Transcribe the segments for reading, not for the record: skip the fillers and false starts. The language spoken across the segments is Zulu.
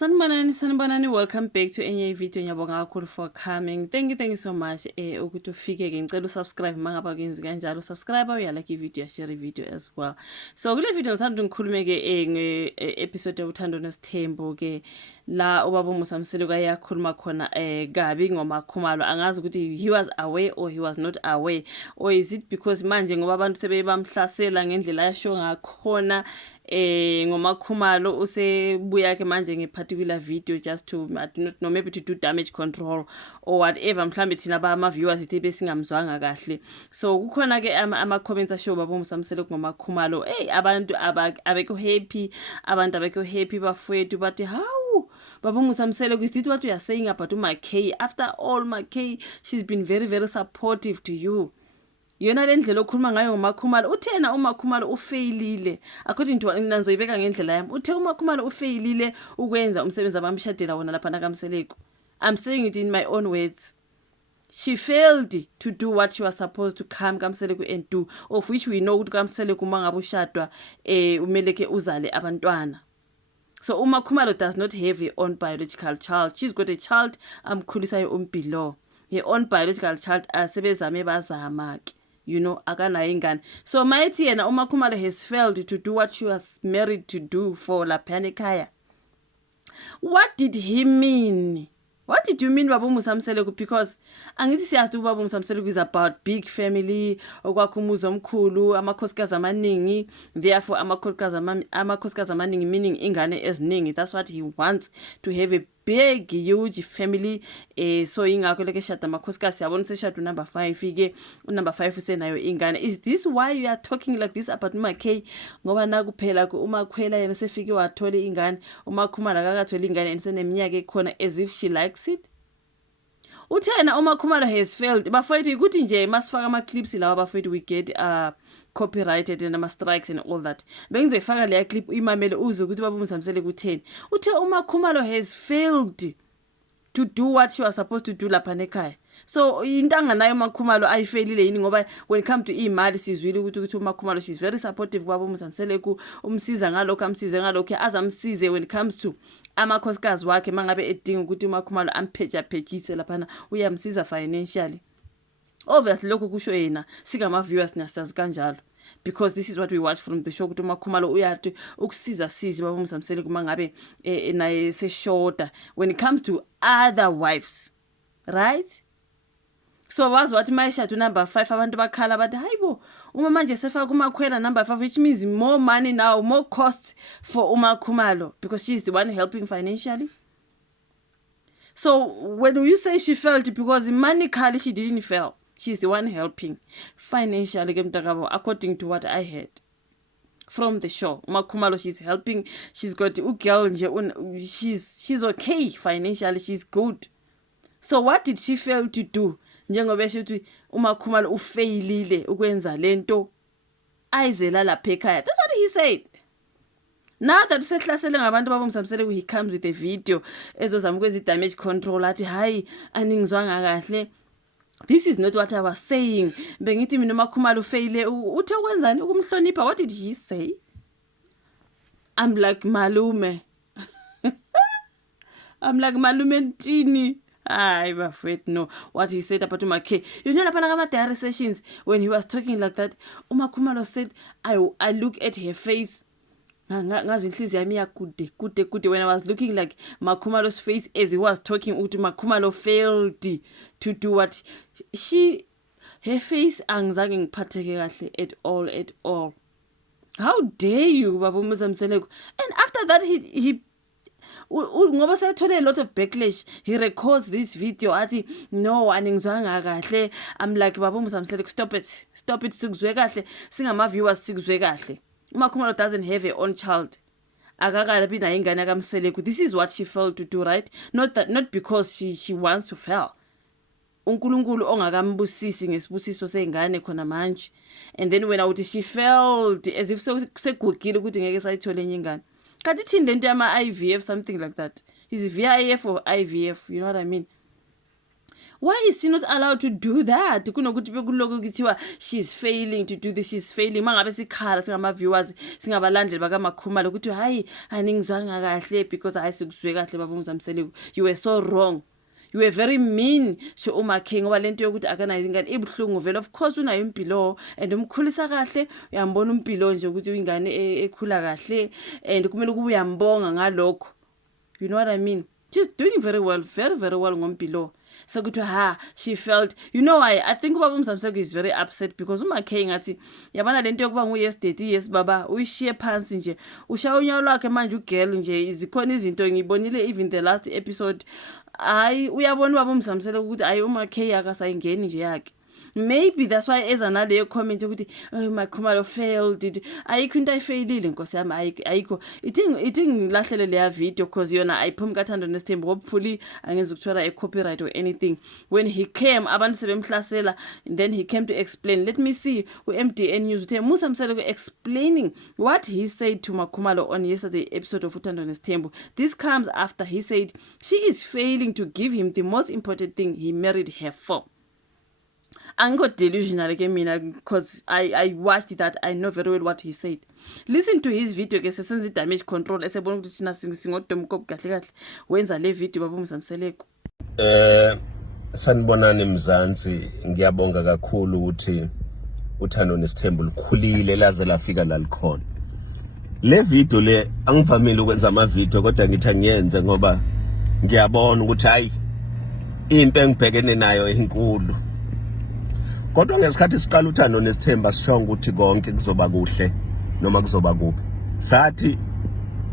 Sanibonani, welcome back to enye video. Ngiyabonga kakhulu for coming. Thank you so much ukuthi ufike-ke. Ngicela usubscribe mangaba kenzi kanjalo. Subscribe uyalike i-video, share i-video as well. So kule video ngithanda ngikhulume-ke nge-episode yokuthando nesithembu-ke la ubaba uMusamsile kayakhuluma khona kabi ngoMakhumalo. Angazi ukuthi he was aware or he was not aware, or is it because manje ngoba abantu sebebamhlasela ngendlela yasho ngakhona ngoMakhumalo usebuya ke manje nge-particular video just to I do not know, maybe to do damage control or whatever. Mhlambe thina ama-viewers ithi besingamzwanga kahle. So kukhona ke ama-comments asho baba uMsamsele ngoMakhumalo, abantu abekho happy, abantu abekho happy bafowethu bathi how Baba Musamsele, is this what you are saying about Makay? After all, Makay, she's been very, very supportive to you. Yona le ndlela okhuluma ngayo ngoMakhumalo, uthena uMakhumalo ufailile according to nanzoyibeka ngendlela yami. Uthe uMakhumalo ufailile ukwenza umsebenzi abamshadela wona lapha nakamseleko. I'm saying it in my own words. She failed to do what she was supposed to come kaMseleko and do, of which we know ukuthi kaMseleko mangabe ushadwa umele ke uzale abantwana. So uMakhumalo does not have her own biological child. She's got a child amkhulisayo uMbhilo. Her own biological child asebezame bazama ke. You know, akanayo ingane. So mighty yena uMakhumalo has failed to do what she was married to do for laphana ekhaya. What did he mean? What did you mean Baba uMsamsele? Because angithi siyazi uBaba uMsamsele is about big family, okwakho umuzi omkhulu, amakhosikazi amaningi, therefore amakhosikazi amaningi meaning ingane eziningi. That's what he wants, to have a big huge family. So ingakho leke shada amakhosikazi yabona seshada number 5 ike number 5 usenayo ingane. Is this why you are talking like this about Makay? Ngoba nakuphela ku uMakhwela yena sefike wathole ingane, uMakhumalo akakathole ingane eneminyaka ekhona, as if she likes it. Uthena uMakhumalo has failed. Bafowethu ukuthi nje masifaka ama clips lawa bafowethu we get copyrighted and ama strikes and all that. Bengizoyifaka leya clip uyimamele uze ukuthi Baba uMsamsele kutheni. Uthe uMakhumalo has failed to do what she was supposed to do lapha nekhaya. So intanga nayo uMakhumalo ayifailile yini ngoba when it come to imali sizwile ukuthi uMakhumalo she's very supportive kwaba uMsamsele ku umsiza ngalokho amsize ngalokho azamsize when it comes to amakhosikazi wakhe mangabe edinga ukuthi uMakhumalo amphetshaphetshise lapha uyamsiza financially. Obviously lokho kusho yena sigama viewers nasazi kanjalo, because this is what we watch from the show ukuthi uMakhumalo uyathi ukusiza sizi Baba uMsamsele kuma ngabe naye seshorta when it comes to other wives, right? So wazi wathi mayishado number 5 abantu bakhala bathi hayibo uma manje sefaka uMakhwela number 5, which means more money now, more cost for uMakhumalo because she's the one helping financially. So when you say she failed because monetarily she didn't fail, she's the one helping financially ke mntakabo, according to what I heard from the show. UMakhumalo she's helping, she's got ugirl nje, she's okay financially, she's good. So what did she fail to do? Njengoba esho ukuthi uMakhumalo ufailile ukwenza lento ayizela lapha ekhaya. That's what he said. Now that usehlasele ngabantu Baba uMsamsele, he comes with a video ezozama ukwenza damage control athi hayi aningizwanga kahle. This is not what I was saying. Bengithi mina uMakhumalo ufaile uthe ukwenzani ukumhlonipha. What did he say? I'm like malume. I'm like malume ntini. Ay bafowethu, no. What he said about Makay, you know lapha nakama diary sessions when he was talking like that, uMakhumalo said I look at her face ngazi inhliziyo yami yakude when I was looking like Makhumalo's face as he was talking ukuthi Makhumalo failed to do what her face angizange ngiphatheke kahle at all. How dare you Baba uMsamsele? And after that he ngoba sayithole a lot of backlash, he records this video athi no aningizwanga kahle. I'm like Baba uMsamsele, stop it sikuzwe kahle singama viewers sikuzwe kahle. uMakhumalo doesn't have her own child, akakabi nayo ingane kaMseleko. This is what she failed to do, right? Not because she wants to fail. uNkulunkulu ongakamubusisi ngesibusiso sengane khona manje, and then when awuthi she failed as if segugile ukuthi ngeke sayithola enye ingane. Kanti thini lento yama IVF, something like that. Is VIF or IVF? You know what I mean? Why is she not allowed to do that? Kunokuthi bekuloku kuthiwa she's failing to do this, she's failing. Mangabe sikhala singama viewers singabalandeli bakaMakhumalo ukuthi hayi aningizwanga kahle because hayi sikuzwe kahle baba uMzamseleku. You were so wrong. You were very mean to uMakheng ngoba lento yokuthi akanayo ingane ibhlungu vele. Of course unayo impilo and umkhulisa kahle, uyambona impilo nje ukuthi ingane ekhula kahle and kumele kube uyambonga ngalokho. You know what I mean? She's doing very well, very very well ngompilo. So good to her, she felt, you know why? I think Baba Mzamseleku is very upset because uMakheng ngathi yabana lento yokuba yes daddy yes baba uyishiye phansi nje ushaya unyawo lwakhe manje ugirl nje izikhona izinto ngibonile even the last episode hayi uyabona Baba Mzamseleku ukuthi ayi uMakheng akasayingeni nje yakhe. Maybe that's why ezana leyo comment ukuthi Makhumalo failed ayikho into ayifeyilile nkosi yami ayikho ithi ngilahlele leya video because yona ayiphumi kaThando Nesithembu hopefully angezukuthola a copyright or anything. When he came abantu sebemhlasela and then he came to explain. Let me see uMDN News uthe Mzamseleku explaining what he said to Makhumalo on yesterday episode of uThando Nesithembu. This comes after he said she is failing to give him the most important thing he married her for. I'm not delusional again, because I watched that. I know very well what he said. Listen to his video. Ke sesenza damage control. Esebona ukuthi thina singodomkopu kahle kahle. Wenza le video Baba Mzamseleku. Sanibonani Mzansi, ngiyabonga kakhulu ukuthi uThando Nesithembu likhulile laze lafika la likhona. Le video le angivamile ukwenza ama video kodwa ngithi angiyenze ngoba ngiyabona ukuthi hayi into engibhekene nayo enkulu. Kodwa ngesikhathi siqala uThando Nesithembu sishonga ukuthi konke kuzoba kuhle noma kuzoba kubi. Sathi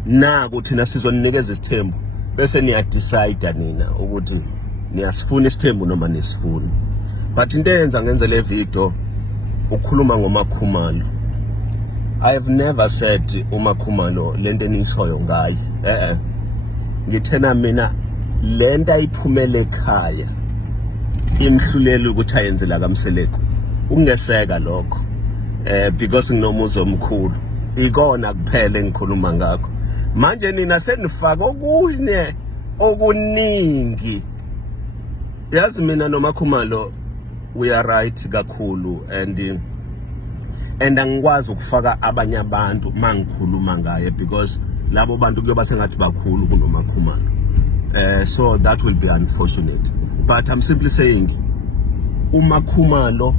naku thina sizoninikeza isithembu bese niya decide nina ukuthi niyasifuna isithembu noma nisifuni. But into eyenza ngenze le video ukukhuluma ngoMakhumalo. I have never said uMakhumalo lento enishoyo ngaye. Ngithena mina lento ayiphumele ekhaya imhlulelo ukuthi ayenzela kaMseleku ungeseka lokho because nginomuzo omkhulu ikona kuphela engikhuluma ngakho manje nina senifaka okunye okuningi yazi mina noMakhumalo we are right kakhulu and angikwazi ukufaka abanye abantu mangikhuluma ngaye because labo bantu kuyoba sengathi bakhulu kunoMakhumalo so that will be unfortunate. But I'm simply saying uMakhumalo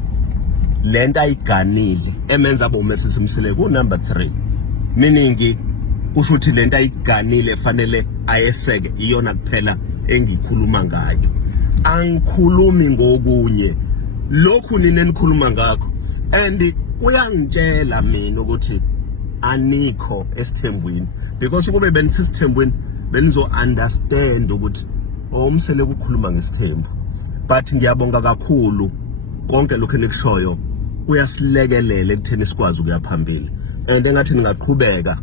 lento ayiganile emenza boMrs Mseleku number 3 meaning kusho ukuthi lento ayiganile fanele ayeseke iyona kuphela engikhuluma ngayo. Angikhulumi ngokunye lokhu nina enikhuluma ngakho and uyangitshela mina ukuthi anikho esithembweni because kube benisisithembweni benizo understand ukuthi uMseleku ukukhuluma ngesithembu. But ngiyabonga kakhulu konke lokho elikushoyo kuyasilekelela ekutheni sikwazi ukuya phambili and engathi ningaqhubeka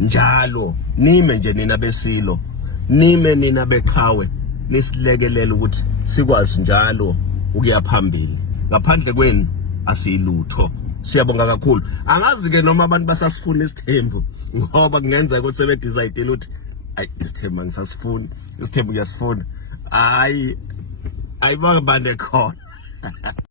njalo nime nje nina besilo nime nina beqhawe nisilekelela ukuthi sikwazi njalo ukuya phambili ngaphandle kwenu asiyilutho. Siyabonga kakhulu. Angazi ke noma abantu basasifuna isithembu ngoba kungenza ukuthi sebe decide ukuthi isithembu ngisasifuna isithembu ngiyasifuna hayi ayibanga bande khona